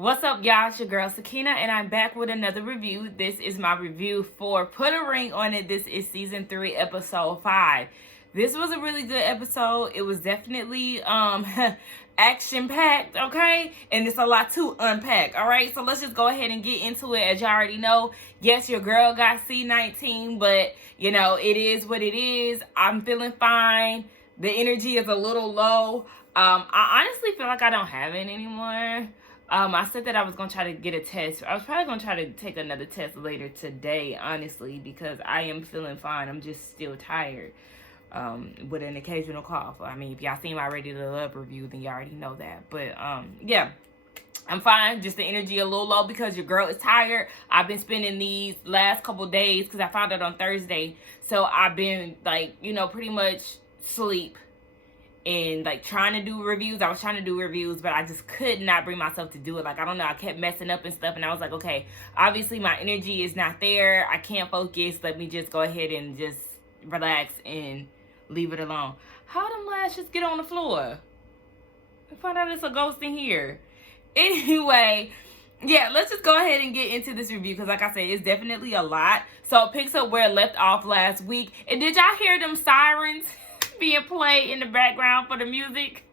What's up, y'all? It's your girl Sakina, and I'm back with another review. This is my review for Put a Ring on It. This is season 3, episode 5. This was a really good episode. It was definitely action-packed, okay? And it's a lot to unpack, all right? So let's just go ahead and get into it. As y'all already know, yes, your girl got C19, but, you know, it is what it is. I'm feeling fine. The energy is a little low. I honestly feel like I don't have it anymore. I said that I was going to try to get a test. I was probably going to try to take another test later today, honestly, because I am feeling fine. I'm just still tired with an occasional cough. I mean, if y'all seen my Ready to Love review, then y'all already know that. But, yeah, I'm fine. Just the energy a little low because your girl is tired. I've been spending these last couple days, because I found out on Thursday. So I've been, like, you know, pretty much sleep. And like trying to do reviews. I was trying to do reviews, but I just could not bring myself to do it. Like, I don't know, I kept messing up and stuff, and I was like, okay, obviously my energy is not there. I can't focus. Let me just go ahead and just relax and leave it alone. How them lashes get on the floor? I found out it's a ghost in here. Anyway, yeah, let's just go ahead and get into this review, because like I said, it's definitely a lot. So it picks up where it left off last week. And did y'all hear them sirens being played in the background for the music?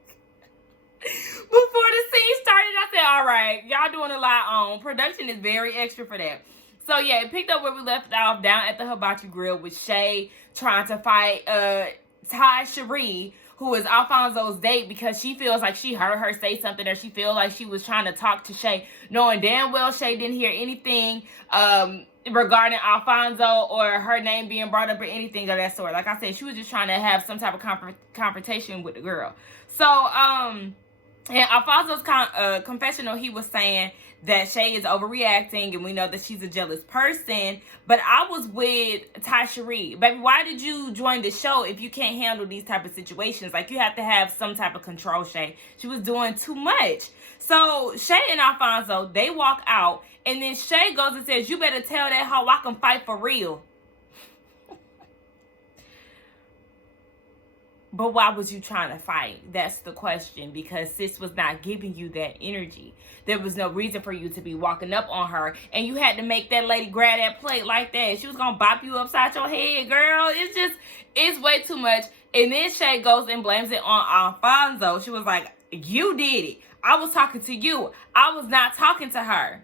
Before the scene started, I said, all right, y'all doing a lot on. Production is very extra for that. So yeah, it picked up where we left off down at the Hibachi Grill with Shay trying to fight Ty Cherie, who is Alfonso's date, because she feels like she heard her say something, or she feels like she was trying to talk to Shay, knowing damn well Shay didn't hear anything regarding Alfonso or her name being brought up or anything of that sort. Like I said, she was just trying to have some type of confrontation with the girl. So, in Alfonso's confessional, he was saying that Shay is overreacting, and we know that she's a jealous person. But I was with Ty Cherie. Baby, why did you join the show if you can't handle these type of situations? Like, you have to have some type of control, Shay. She was doing too much. So Shay and Alfonso, they walk out, and then Shay goes and says, you better tell that hoe I can fight for real. But why was you trying to fight? That's the question, because sis was not giving you that energy. There was no reason for you to be walking up on her, and you had to make that lady grab that plate like that. She was going to bop you upside your head, girl. It's way too much. And then Shay goes and blames it on Alfonso. She was like, you did it. I was talking to you. I was not talking to her.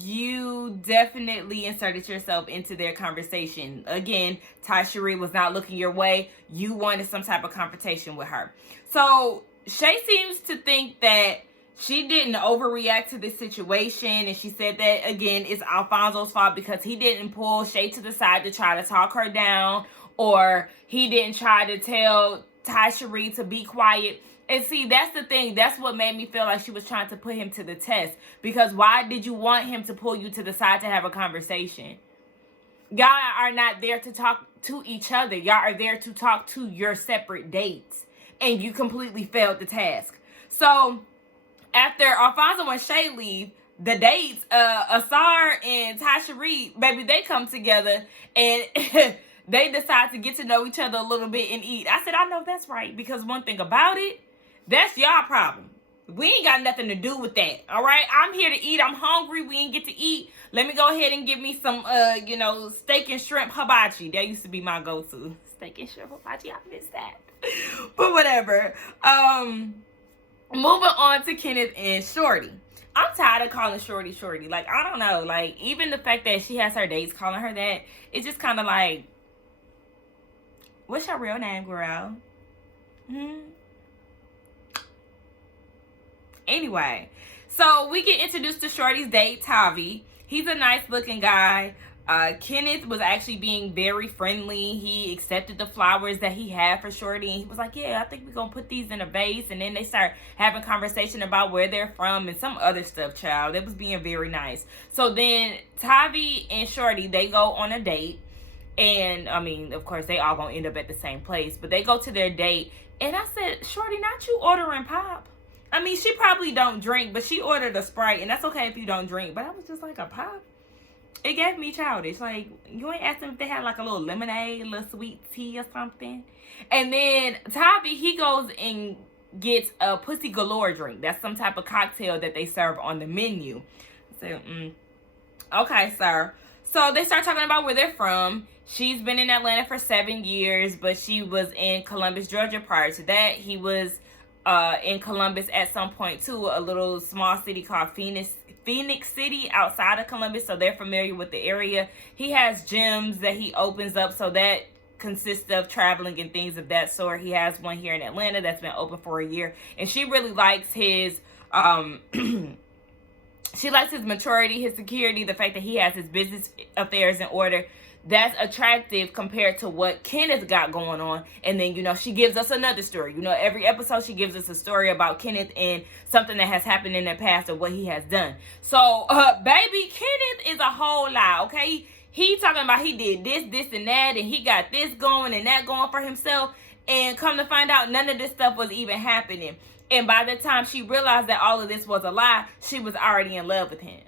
You definitely inserted yourself into their conversation. Again, Ty Cherie was not looking your way. You wanted some type of confrontation with her. So Shay seems to think that she didn't overreact to this situation. And she said that, again, it's Alfonso's fault because he didn't pull Shay to the side to try to talk her down. Or he didn't try to tell Ty Cherie to be quiet. And see, that's the thing. That's what made me feel like she was trying to put him to the test. Because why did you want him to pull you to the side to have a conversation? Y'all are not there to talk to each other. Y'all are there to talk to your separate dates. And you completely failed the task. So, after Alfonso and Shay leave, the dates, Asar and Ty Cherie, baby, they come together and they decide to get to know each other a little bit and eat. I said, I know that's right. Because one thing about it, that's y'all problem. We ain't got nothing to do with that. All right. I'm here to eat. I'm hungry. We ain't get to eat. Let me go ahead and get me some, steak and shrimp hibachi. That used to be my go-to. Steak and shrimp hibachi. I miss that. But whatever. Moving on to Kenneth and Shorty. I'm tired of calling Shorty Shorty. Like, I don't know. Like, even the fact that she has her dates calling her that, it's just kind of like, what's your real name, girl? Anyway, so we get introduced to Shorty's date, Tavi. He's a nice looking guy. Kenneth was actually being very friendly. He accepted the flowers that he had for Shorty. And he was like, yeah, I think we're going to put these in a vase. And then they start having conversation about where they're from and some other stuff, child. It was being very nice. So then Tavi and Shorty, they go on a date. And, I mean, of course, they all going to end up at the same place. But they go to their date. And I said, Shorty, not you ordering pop. I mean, she probably don't drink, but she ordered a Sprite. And that's okay if you don't drink. But I was just like, a pop? It gave me childish. Like, you ain't asked them if they had like a little lemonade, a little sweet tea or something. And then Tavi, he goes and gets a pussy galore drink. That's some type of cocktail that they serve on the menu. So, okay, sir. So they start talking about where they're from. She's been in Atlanta for 7 years, but she was in Columbus, Georgia prior to that. He was in Columbus at some point too, a little small city called Phoenix City outside of Columbus, so they're familiar with the area. He has gyms that he opens up, so that consists of traveling and things of that sort. He has one here in Atlanta that's been open for a year, and she really likes his she likes his maturity, his security, the fact that he has his business affairs in order. That's attractive compared to what Kenneth got going on. And then, you know, she gives us another story. You know, every episode she gives us a story about Kenneth and something that has happened in the past or what he has done. So, baby, Kenneth is a whole lie, okay? He talking about he did this, and that, and he got this going and that going for himself. And come to find out, none of this stuff was even happening. And by the time she realized that all of this was a lie, she was already in love with him.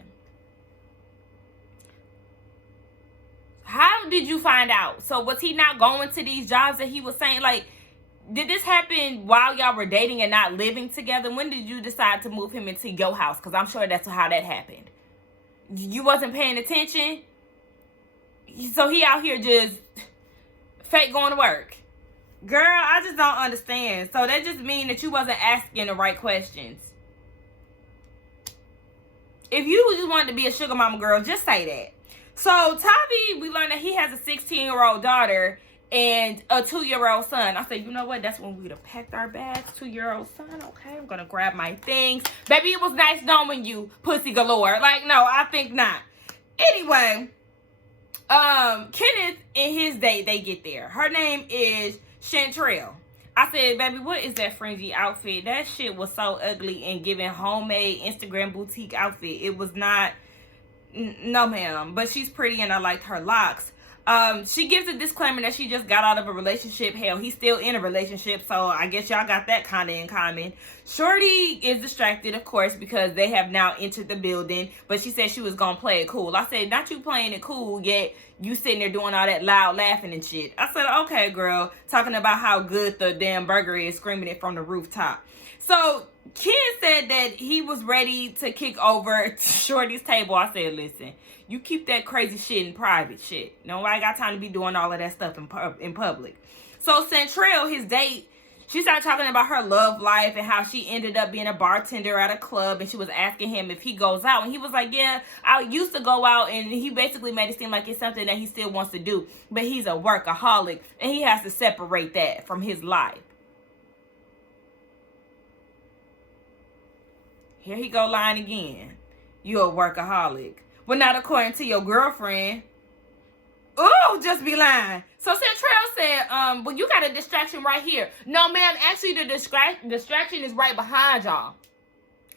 How did you find out? So was he not going to these jobs that he was saying? Like, did this happen while y'all were dating and not living together? When did you decide to move him into your house? Because I'm sure that's how that happened. You wasn't paying attention? So he out here just fake going to work. Girl, I just don't understand. So that just means that you wasn't asking the right questions. If you just wanted to be a sugar mama girl, just say that. So Tavi, we learned that he has a 16-year-old daughter and a 2-year-old son. I said, you know what? That's when we'd have packed our bags. 2-year-old son. Okay, I'm going to grab my things. Baby, it was nice knowing you, pussy galore. Like, no, I think not. Anyway, Kenneth and his date, they get there. Her name is Chantrell. I said, baby, what is that fringy outfit? That shit was so ugly and giving homemade Instagram boutique outfit. It was not, no ma'am. But she's pretty and I liked her locks. She gives a disclaimer that she just got out of a relationship. Hell, he's still in a relationship, so I guess y'all got that kind of in common. Shorty is distracted, of course, because they have now entered the building, but she said she was gonna play it cool. I said, not you playing it cool, yet you sitting there doing all that loud laughing and shit. I said, okay, girl, talking about how good the damn burger is, screaming it from the rooftop. So Ken said that he was ready to kick over Shorty's table. I said, listen, you keep that crazy shit in private shit. Nobody got time to be doing all of that stuff in public. So Chantrell, his date, she started talking about her love life and how she ended up being a bartender at a club, and she was asking him if he goes out, and he was like, yeah, I used to go out, and he basically made it seem like it's something that he still wants to do, but he's a workaholic and he has to separate that from his life. Here he go lying again. You're a workaholic. Well, not according to your girlfriend. Ooh, just be lying. So Chantrell said, well, you got a distraction right here. No, ma'am, actually the distraction is right behind y'all.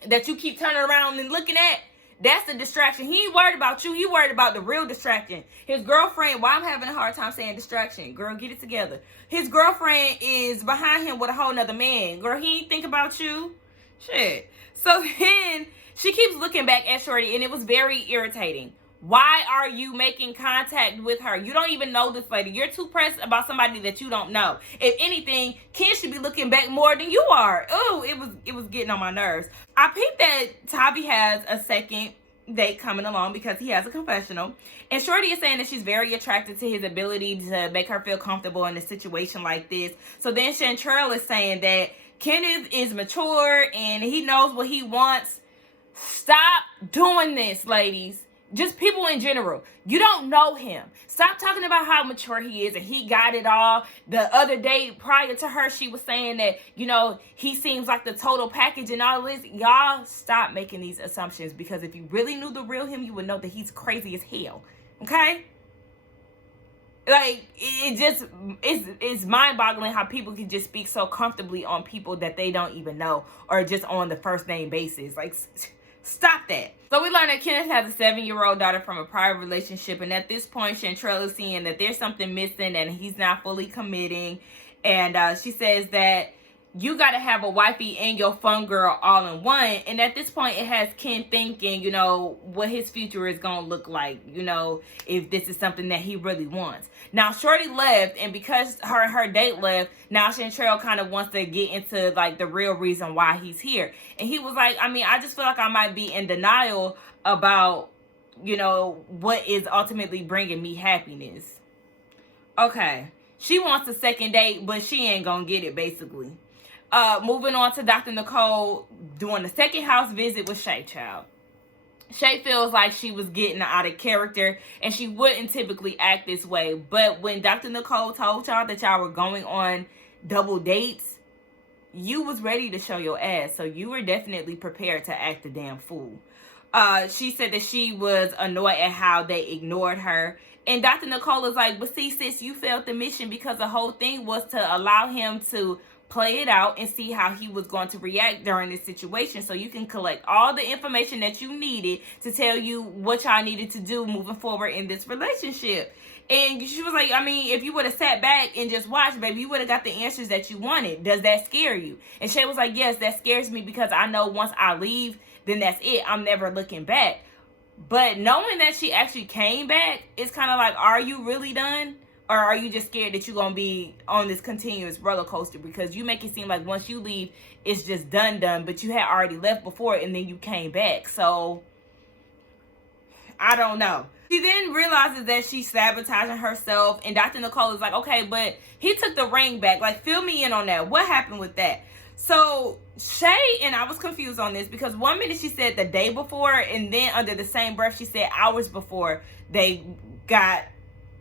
That you keep turning around and looking at. That's the distraction. He ain't worried about you. He worried about the real distraction. His girlfriend, why I'm having a hard time saying distraction. Girl, get it together. His girlfriend is behind him with a whole nother man. Girl, he ain't think about you. Shit. So then she keeps looking back at Shorty, and it was very irritating. Why are you making contact with her? You don't even know this lady. You're too pressed about somebody that you don't know. If anything, Ken should be looking back more than you are. Ooh, it was getting on my nerves. I peeped that Tavi has a second date coming along because he has a confessional. And Shorty is saying that she's very attracted to his ability to make her feel comfortable in a situation like this. So then Chantrell is saying that Kenneth is mature and he knows what he wants. Stop doing this, ladies. Just people in general. You don't know him. Stop talking about how mature he is and he got it all. The other day prior to her, she was saying that, you know, he seems like the total package and all this. Y'all stop making these assumptions, because if you really knew the real him, you would know that he's crazy as hell. Okay? Like, it's mind-boggling how people can just speak so comfortably on people that they don't even know, or just on the first name basis. Like, stop that. So we learned that Kenneth has a 7-year-old daughter from a prior relationship, and at this point, Chantrell is seeing that there's something missing and he's not fully committing. And she says that you got to have a wifey and your fun girl all in one. And at this point, it has Ken thinking, you know, what his future is going to look like, you know, if this is something that he really wants. Now, Shorty left, and because her date left, now Chantrell kind of wants to get into, like, the real reason why he's here. And he was like, I mean, I just feel like I might be in denial about, you know, what is ultimately bringing me happiness. Okay. She wants a second date, but she ain't going to get it, basically. Moving on to Dr. Nicole doing the second house visit with Shay, child. Shay feels like she was getting out of character, and she wouldn't typically act this way. But when Dr. Nicole told y'all that y'all were going on double dates, you was ready to show your ass. So you were definitely prepared to act a damn fool. She said that she was annoyed at how they ignored her. And Dr. Nicole is like, but see, sis, you failed the mission because the whole thing was to allow him to play it out and see how he was going to react during this situation, so you can collect all the information that you needed to tell you what y'all needed to do moving forward in this relationship. And she was like, I mean, if you would have sat back and just watched, baby, you would have got the answers that you wanted. Does that scare you? And Shay was like, yes, that scares me because I know once I leave, then that's it. I'm never looking back. But knowing that she actually came back, it's kind of like, are you really done? Or are you just scared that you're going to be on this continuous roller coaster? Because you make it seem like once you leave, it's just done. But you had already left before and then you came back. So, I don't know. She then realizes that she's sabotaging herself. And Dr. Nicole is like, okay, but he took the ring back. Like, fill me in on that. What happened with that? So, Shay, and I was confused on this because one minute she said the day before, and then under the same breath she said hours before they got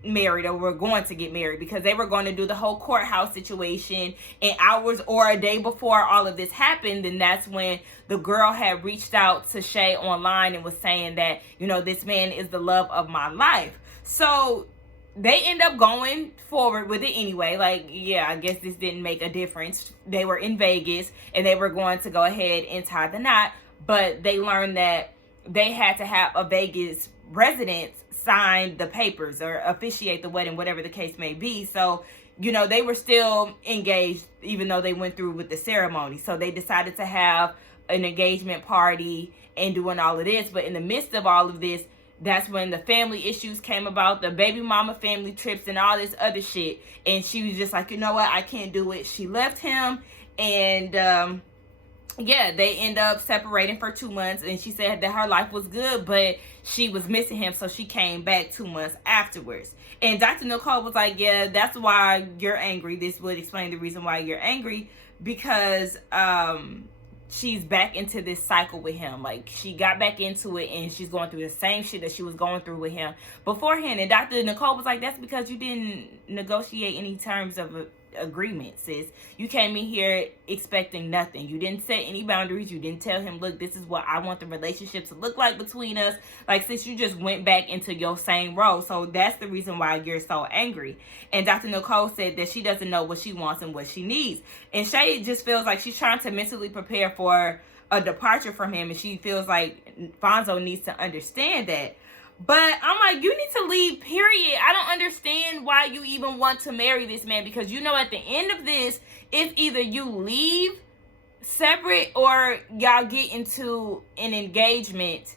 married or were going to get married, because they were going to do the whole courthouse situation, and hours or a day before all of this happened, and that's when the girl had reached out to Shay online and was saying that, you know, this man is the love of my life. So they end up going forward with it anyway. Like, yeah, I guess this didn't make a difference. They were in Vegas and they were going to go ahead and tie the knot, but they learned that they had to have a Vegas resident sign the papers or officiate the wedding, whatever the case may be. So, you know, they were still engaged even though they went through with the ceremony. So they decided to have an engagement party and doing all of this. But in the midst of all of this, that's when the family issues came about, the baby mama family trips and all this other shit. And she was just like, you know what? I can't do it. She left him, and yeah, they end up separating for 2 months. And she said that her life was good, but she was missing him. So she came back 2 months afterwards. And Dr. Nicole was like, yeah, that's why you're angry. This would explain the reason why you're angry, because she's back into this cycle with him. Like, she got back into it and she's going through the same shit that she was going through with him beforehand. And Dr. Nicole was like, that's because you didn't negotiate any terms of agreement, sis. You came in here expecting nothing. You didn't set any boundaries. You didn't tell him, look, this is what I want the relationship to look like between us. Like, sis, you just went back into your same role. So that's the reason why you're so angry. And Dr. Nicole said that she doesn't know what she wants and what she needs. And Shay just feels like she's trying to mentally prepare for a departure from him. And she feels like Fonzo needs to understand that. But I'm like, you need to leave, period. I don't understand why you even want to marry this man, because you know at the end of this, if either you leave separate or y'all get into an engagement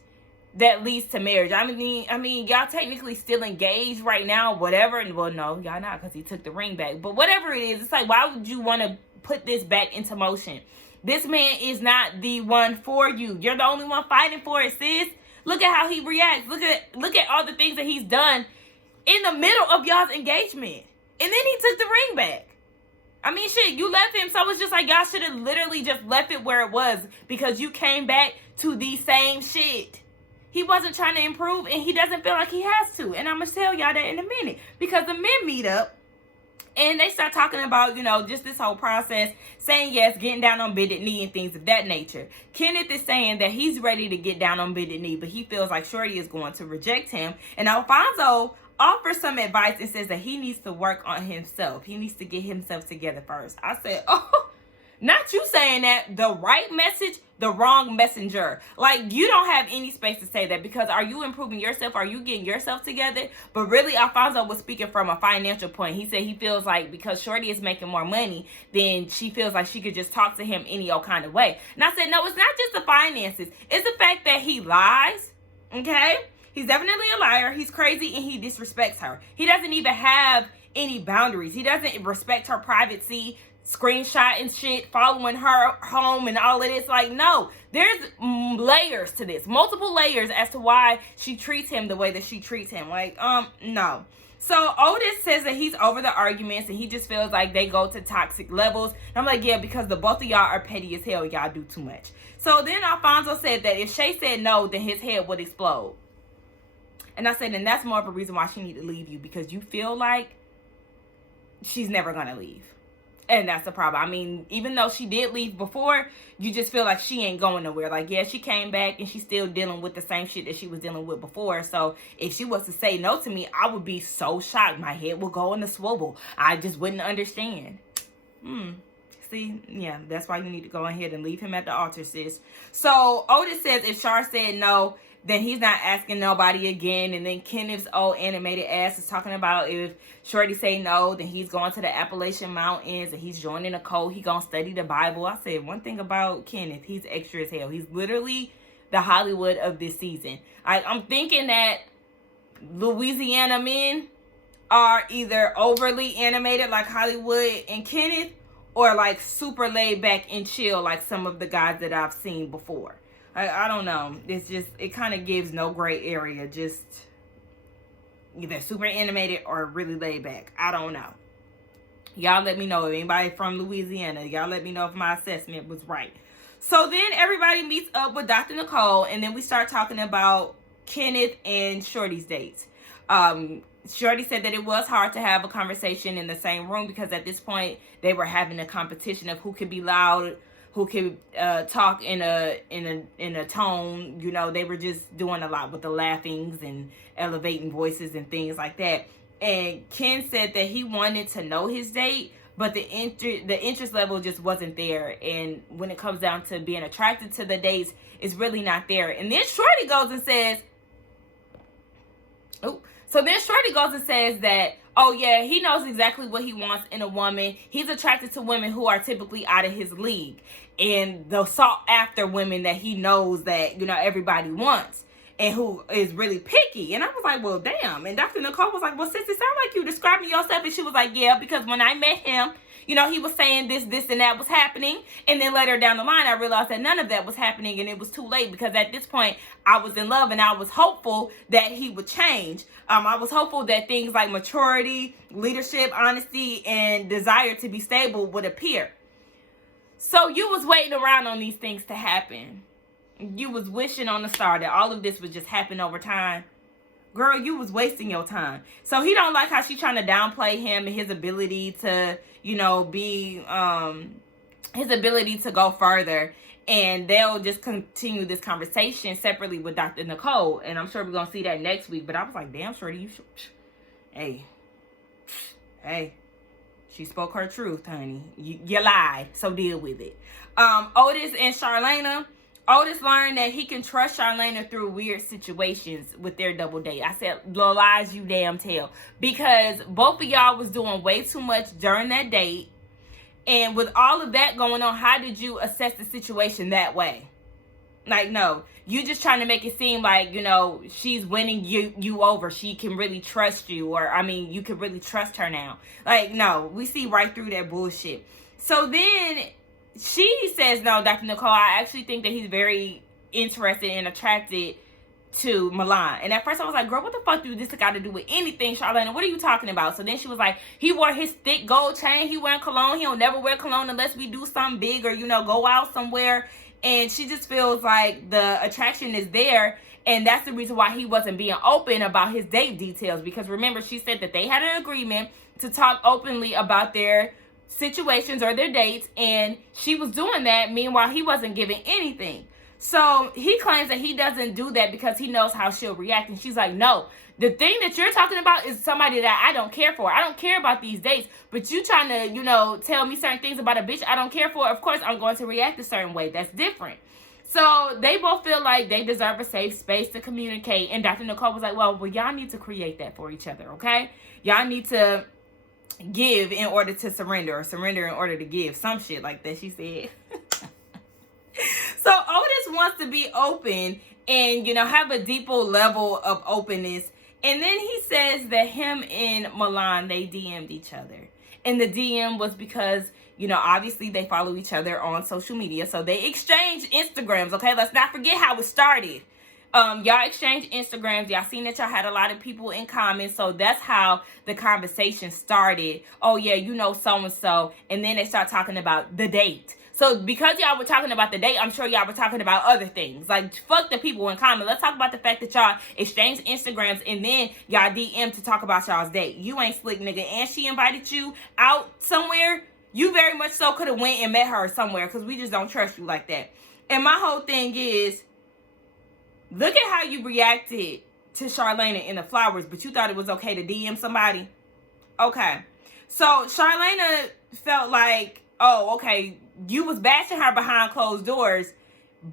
that leads to marriage. I mean, y'all technically still engaged right now, whatever. Well, no, y'all not, because he took the ring back. But whatever it is, it's like, why would you want to put this back into motion? This man is not the one for you. You're the only one fighting for it, sis. Look at how he reacts. Look at all the things that he's done in the middle of y'all's engagement. And then he took the ring back. I mean, shit, you left him. So it's just like, y'all should have literally just left it where it was, because you came back to the same shit. He wasn't trying to improve, and he doesn't feel like he has to. And I'm going to tell y'all that in a minute, because the men meet up and they start talking about, you know, just this whole process, saying yes, getting down on bended knee and things of that nature. Kenneth is saying that he's ready to get down on bended knee, but he feels like Shorty is going to reject him. And Alfonso offers some advice and says that he needs to work on himself. He needs to get himself together first. I said, oh, Not you saying that, the right message, the wrong messenger. Like, you don't have any space to say that, because are you improving yourself? Are you getting yourself together? But really, Alfonso was speaking from a financial point. He said he feels like because Shorty is making more money, then she feels like she could just talk to him any old kind of way. And I said, no, it's not just the finances. It's the fact that he lies, okay? He's definitely a liar. He's crazy, and he disrespects her. He doesn't even have any boundaries. He doesn't respect her privacy, screenshotting shit, following her home and all of this. Like, no, there's layers to this, multiple layers as to why she treats him the way that she treats him. Like, no. So Otis says that he's over the arguments and he just feels like they go to toxic levels. And I'm like, yeah, because the both of y'all are petty as hell. Y'all do too much. So then Alfonso said that if Shay said no, then his head would explode. And I said, and that's more of a reason why she need to leave you, because you feel like she's never going to leave. And that's the problem. I mean, even though she did leave before, you just feel like she ain't going nowhere. Like, yeah, she came back and she's still dealing with the same shit that she was dealing with before. So if she was to say no to me, I would be so shocked. My head would go in a swivel. I just wouldn't understand. See, yeah, that's why you need to go ahead and leave him at the altar, sis. So Otis says if Char said no, then he's not asking nobody again. And then Kenneth's old animated ass is talking about if Shorty say no, then he's going to the Appalachian Mountains and he's joining Nicole. He gonna study the Bible. I said one thing about Kenneth, he's extra as hell. He's literally the Hollywood of this season. I'm thinking that Louisiana men are either overly animated like Hollywood and Kenneth, or like super laid back and chill like some of the guys that I've seen before. I don't know. It's just, it kind of gives no gray area. Just either super animated or really laid back. I don't know. Y'all let me know. If anybody from Louisiana, y'all let me know if my assessment was right. So then everybody meets up with Dr. Nicole, and then we start talking about Kenneth and Shorty's dates. Shorty said that it was hard to have a conversation in the same room because at this point they were having a competition of who could be loud, who could talk in a tone. You know, they were just doing a lot with the laughings and elevating voices and things like that. And Ken said that he wanted to know his date, but the interest level just wasn't there. And when it comes down to being attracted to the dates, it's really not there. And then Shorty goes and says, that, oh yeah, he knows exactly what he wants in a woman. He's attracted to women who are typically out of his league, and the sought after women that he knows that, you know, everybody wants, and who is really picky. And I was like, well, damn. And Dr. Nicole was like, well, sis, it sounds like you describing yourself. And she was like, yeah, because when I met him, you know, he was saying this, and that was happening. And then later down the line, I realized that none of that was happening, and it was too late, because at this point, I was in love, and I was hopeful that he would change. I was hopeful that things like maturity, leadership, honesty, and desire to be stable would appear. So you was waiting around on these things to happen. You was wishing on the star that all of this would just happen over time. Girl, you was wasting your time. So he don't like how she trying to downplay him and his ability to, you know, be, his ability to go further. And they'll just continue this conversation separately with Dr. Nicole. And I'm sure we're going to see that next week. But I was like, damn, Shorty, hey, she spoke her truth, honey. You lied, so deal with it. Otis and Charlena. Otis learned that he can trust Charlena through weird situations with their double date. I said, the lies you damn tell. Because both of y'all was doing way too much during that date. And with all of that going on, how did you assess the situation that way? Like, no. You just trying to make it seem like, you know, she's winning you over. She can really trust you. Or, I mean, you can really trust her now. Like, no. We see right through that bullshit. So then she says, no, Dr. Nicole, I actually think that he's very interested and attracted to Milan. And at first I was like, girl, what the fuck do this got to do with anything, Charlena? What are you talking about? So then she was like, he wore his thick gold chain. He wearing cologne. He don't never wear cologne unless we do something big or, you know, go out somewhere. And she just feels like the attraction is there. And that's the reason why he wasn't being open about his date details. Because remember, she said that they had an agreement to talk openly about their situations or their dates. And she was doing that. Meanwhile, he wasn't giving anything. So he claims that he doesn't do that because he knows how she'll react. And she's like, no, the thing that you're talking about is somebody that I don't care for. I don't care about these dates, but you trying to, tell me certain things about a bitch I don't care for. Of course, I'm going to react a certain way. That's different. So they both feel like they deserve a safe space to communicate. And Dr. Nicole was like, well, y'all need to create that for each other, okay? Y'all need to give in order to surrender, or surrender in order to give. Some shit like that, she said. So Otis wants to be open and, have a deeper level of openness. And then he says that him and Milan, they DM'd each other. And the DM was because, obviously they follow each other on social media. So they exchanged Instagrams, okay? Let's not forget how it started. Y'all exchanged Instagrams. Y'all seen that y'all had a lot of people in common. So that's how the conversation started. Oh, yeah, so-and-so. And then they start talking about the date. So because y'all were talking about the date, I'm sure y'all were talking about other things. Like, fuck the people in common. Let's talk about the fact that y'all exchanged Instagrams and then y'all DM to talk about y'all's date. You ain't slick, nigga. And she invited you out somewhere. You very much so could have went and met her somewhere because we just don't trust you like that. And my whole thing is, look at how you reacted to Charlena in the flowers, but you thought it was okay to DM somebody? Okay. So Charlena felt like, oh, okay, you was bashing her behind closed doors.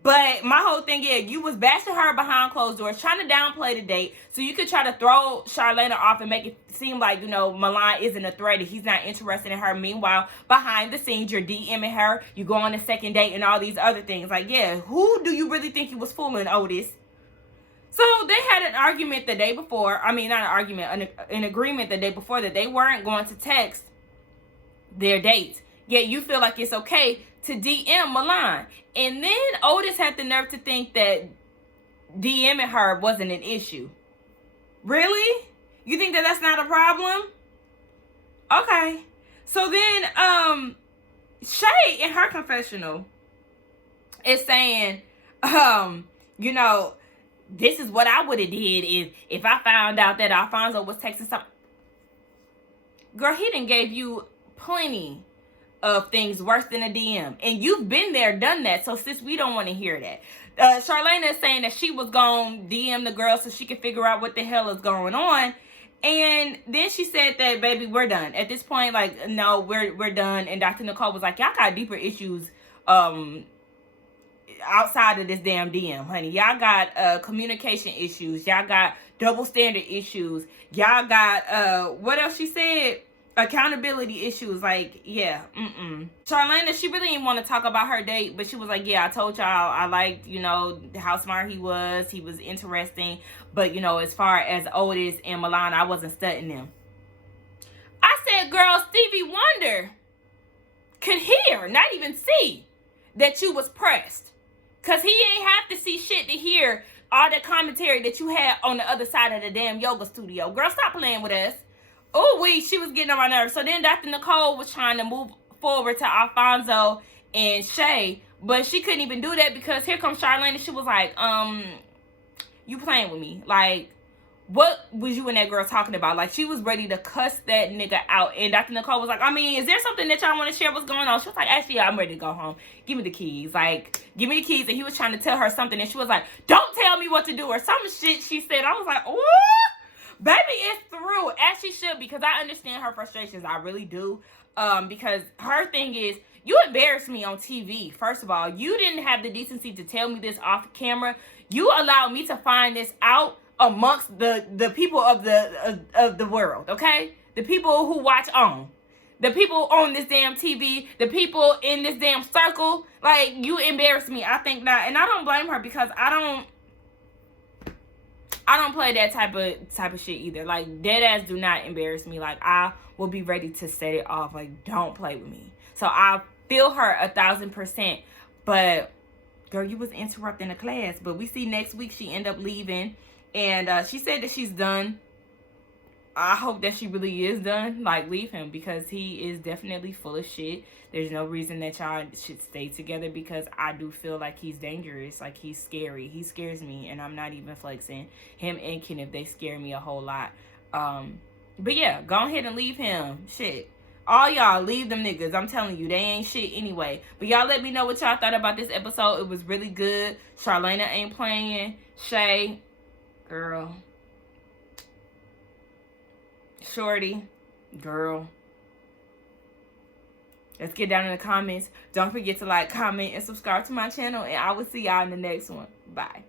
But my whole thing is, you was bashing her behind closed doors, trying to downplay the date so you could try to throw Charlena off and make it seem like, Milan isn't a threat and he's not interested in her. Meanwhile, behind the scenes, you're DMing her, you go on a second date and all these other things. Like, yeah, who do you really think you was fooling, Otis? So they had an argument the day before. I mean, not an argument, an agreement the day before that they weren't going to text their dates. Yet you feel like it's okay to DM Milan. And then Otis had the nerve to think that DMing her wasn't an issue. Really? You think that that's not a problem? Okay. So then Shay in her confessional is saying, this is what I would have did if I found out that Alfonso was texting something. Girl, he done gave you plenty of things worse than a DM. And you've been there, done that. So sis, we don't want to hear that. Charlena is saying that she was going to DM the girl so she could figure out what the hell is going on. And then she said that, baby, we're done. At this point, like, no, we're done. And Dr. Nicole was like, y'all got deeper issues outside of this damn DM, honey. Y'all got communication issues. Y'all got double standard issues. Y'all got, what else she said? Accountability issues. Like, yeah, Charlena, she really didn't want to talk about her date, but she was like, yeah, I told y'all I liked, how smart he was interesting, but as far as Otis and Milan, I wasn't studying them. I said, girl, Stevie Wonder could hear, not even see, that you was pressed, because he ain't have to see shit to hear all the commentary that you had on the other side of the damn yoga studio. Girl, stop playing with us. Oh, she was getting on my nerves. So then Dr. Nicole was trying to move forward to Alfonso and Shay, but she couldn't even do that because here comes Charlene and she was like, you playing with me. Like, what was you and that girl talking about? Like, she was ready to cuss that nigga out. And Dr. Nicole was like, I mean, is there something that y'all want to share what's going on? She was like, actually, I'm ready to go home. Give me the keys. Like, give me the keys. And he was trying to tell her something. And she was like, don't tell me what to do. Or some shit she said. I was like, ooh. Baby is through, as she should, because I understand her frustrations. I really do. Because her thing is, you embarrassed me on TV. First of all, you didn't have the decency to tell me this off camera. You allowed me to find this out amongst the people of the world, okay? The people who watch on. The people on this damn TV. The people in this damn circle. Like, you embarrassed me. I think not. And I don't blame her because I don't play that type of shit either. Like, dead ass do not embarrass me. Like, I will be ready to set it off. Like, don't play with me. So I feel her 1,000%. But girl, you was interrupting the class. But we see next week she end up leaving, and she said that she's done. I hope that she really is done. Like, leave him, because he is definitely full of shit. There's no reason that y'all should stay together, because I do feel like he's dangerous. Like, he's scary. He scares me, and I'm not even flexing. Him and Kenneth, they scare me a whole lot. But yeah, go ahead and leave him. Shit. All y'all, leave them niggas. I'm telling you, they ain't shit anyway. But y'all let me know what y'all thought about this episode. It was really good. Charlena ain't playing. Shay, girl. Shorty, girl. Let's get down in the comments. Don't forget to like, comment, and subscribe to my channel. And I will see y'all in the next one. Bye.